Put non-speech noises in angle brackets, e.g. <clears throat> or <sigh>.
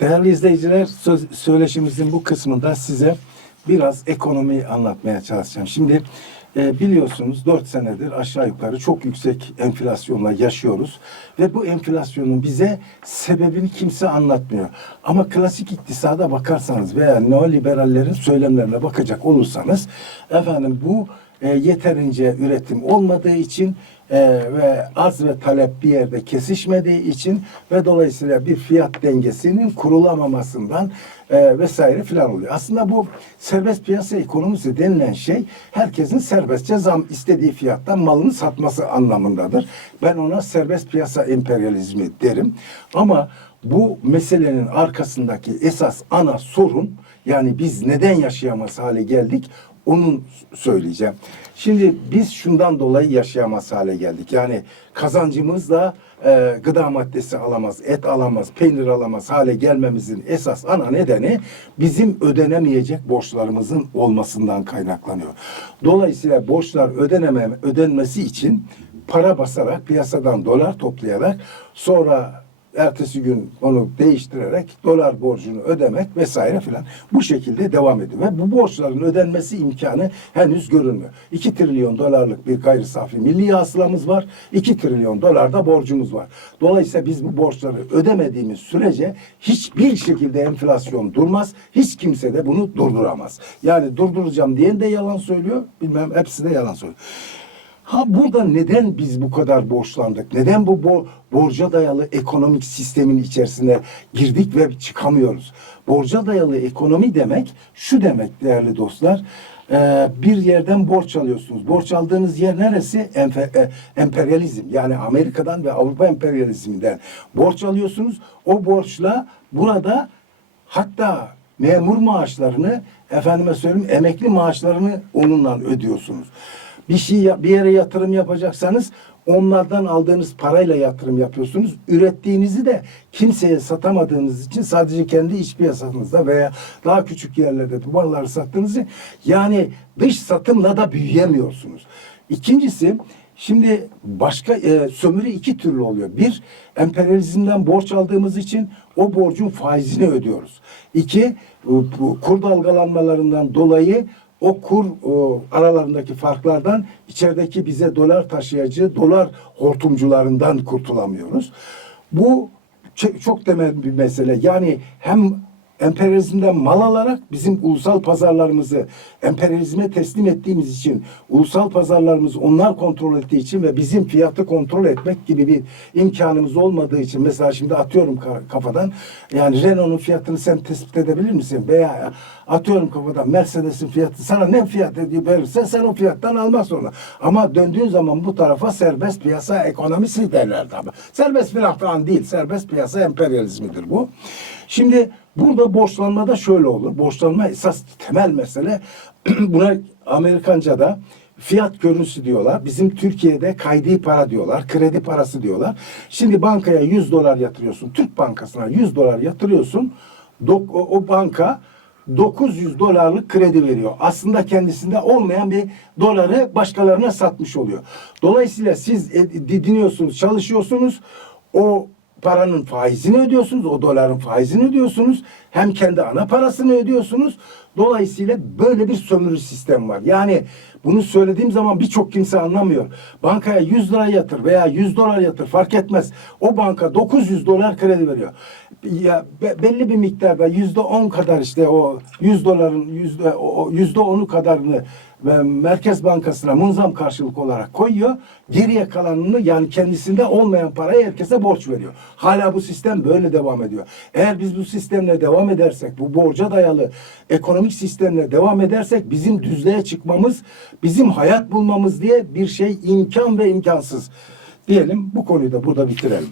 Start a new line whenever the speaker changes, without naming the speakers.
Değerli izleyiciler, söz, söyleşimizin bu kısmında size biraz ekonomiyi anlatmaya çalışacağım. Şimdi e, biliyorsunuz 4 senedir aşağı yukarı çok yüksek enflasyonla yaşıyoruz ve bu enflasyonun bize sebebini kimse anlatmıyor. Ama klasik iktisada bakarsanız veya neoliberallerin söylemlerine bakacak olursanız efendim bu e, yeterince üretim olmadığı için e, ve arz ve talep bir yerde kesişmediği için ve dolayısıyla bir fiyat dengesinin kurulamamasından e, vesaire filan oluyor. Aslında bu serbest piyasa ekonomisi denilen şey herkesin serbestçe zam istediği fiyattan malını satması anlamındadır. Ben ona serbest piyasa emperyalizmi derim. Ama bu meselenin arkasındaki esas ana sorun yani biz neden yaşayamaz hale geldik onun söyleyeceğim. Şimdi biz şundan dolayı yaşayamaz hale geldik. Yani kazancımızla e, gıda maddesi alamaz, et alamaz, peynir alamaz hale gelmemizin esas ana nedeni bizim ödenemeyecek borçlarımızın olmasından kaynaklanıyor. Dolayısıyla borçlar ödeneme, ödenmesi için para basarak piyasadan dolar toplayarak sonra ertesi gün onu değiştirerek dolar borcunu ödemek vesaire filan bu şekilde devam ediyor. Ve bu borçların ödenmesi imkanı henüz görünmüyor. 2 trilyon dolarlık bir gayri safi milli hasılamız var. 2 trilyon dolar da borcumuz var. Dolayısıyla biz bu borçları ödemediğimiz sürece hiçbir şekilde enflasyon durmaz. Hiç kimse de bunu durduramaz. Yani durduracağım diyen de yalan söylüyor. Bilmem hepsi de yalan söylüyor. Ha burada neden biz bu kadar borçlandık? Neden bu bo- borca dayalı ekonomik sistemin içerisine girdik ve çıkamıyoruz? Borca dayalı ekonomi demek şu demek değerli dostlar. Ee, bir yerden borç alıyorsunuz. Borç aldığınız yer neresi? Empe- e, emperyalizm. Yani Amerika'dan ve Avrupa emperyalizminden borç alıyorsunuz. O borçla burada hatta memur maaşlarını efendime söyleyeyim emekli maaşlarını onunla ödüyorsunuz bir şey bir yere yatırım yapacaksanız onlardan aldığınız parayla yatırım yapıyorsunuz. Ürettiğinizi de kimseye satamadığınız için sadece kendi iç piyasanızda veya daha küçük yerlerde duvarları sattığınız için yani dış satımla da büyüyemiyorsunuz. İkincisi Şimdi başka e, sömürü iki türlü oluyor. Bir, emperyalizmden borç aldığımız için o borcun faizini ödüyoruz. İki, e, bu kur dalgalanmalarından dolayı o kur o, aralarındaki farklardan içerideki bize dolar taşıyıcı, dolar hortumcularından kurtulamıyoruz. Bu çok temel bir mesele. Yani hem emperyalizmden mal alarak bizim ulusal pazarlarımızı emperyalizme teslim ettiğimiz için ulusal pazarlarımızı onlar kontrol ettiği için ve bizim fiyatı kontrol etmek gibi bir imkanımız olmadığı için mesela şimdi atıyorum ka- kafadan yani Renault'un fiyatını sen tespit edebilir misin? Veya atıyorum kafadan Mercedes'in fiyatı sana ne fiyat ediyor verirse sen o fiyattan almak zorunda. Ama döndüğün zaman bu tarafa serbest piyasa ekonomisi derler tabi. Serbest falan değil. Serbest piyasa emperyalizmidir bu. Şimdi burada borçlanmada şöyle olur. Borçlanma esas temel mesele <clears throat> buna Amerikanca'da fiyat görüntüsü diyorlar. Bizim Türkiye'de kaydi para diyorlar. Kredi parası diyorlar. Şimdi bankaya 100 dolar yatırıyorsun. Türk bankasına 100 dolar yatırıyorsun. Dok- o, o banka 900 dolarlık kredi veriyor. Aslında kendisinde olmayan bir doları başkalarına satmış oluyor. Dolayısıyla siz e, didiniyorsunuz, çalışıyorsunuz. O paranın faizini ödüyorsunuz, o doların faizini ödüyorsunuz. Hem kendi ana parasını ödüyorsunuz. Dolayısıyla böyle bir sömürü sistem var. Yani bunu söylediğim zaman birçok kimse anlamıyor. Bankaya 100 lira yatır veya 100 dolar yatır fark etmez. O banka 900 dolar kredi veriyor. Ya be- belli bir miktarda yüzde 10 kadar işte o 100 doların yüzde o yüzde 10'u kadarını ve Merkez Bankası'na munzam karşılık olarak koyuyor. Geriye kalanını yani kendisinde olmayan parayı herkese borç veriyor. Hala bu sistem böyle devam ediyor. Eğer biz bu sistemle devam edersek, bu borca dayalı ekonomik sistemle devam edersek bizim düzlüğe çıkmamız, bizim hayat bulmamız diye bir şey imkan ve imkansız. Diyelim bu konuyu da burada bitirelim.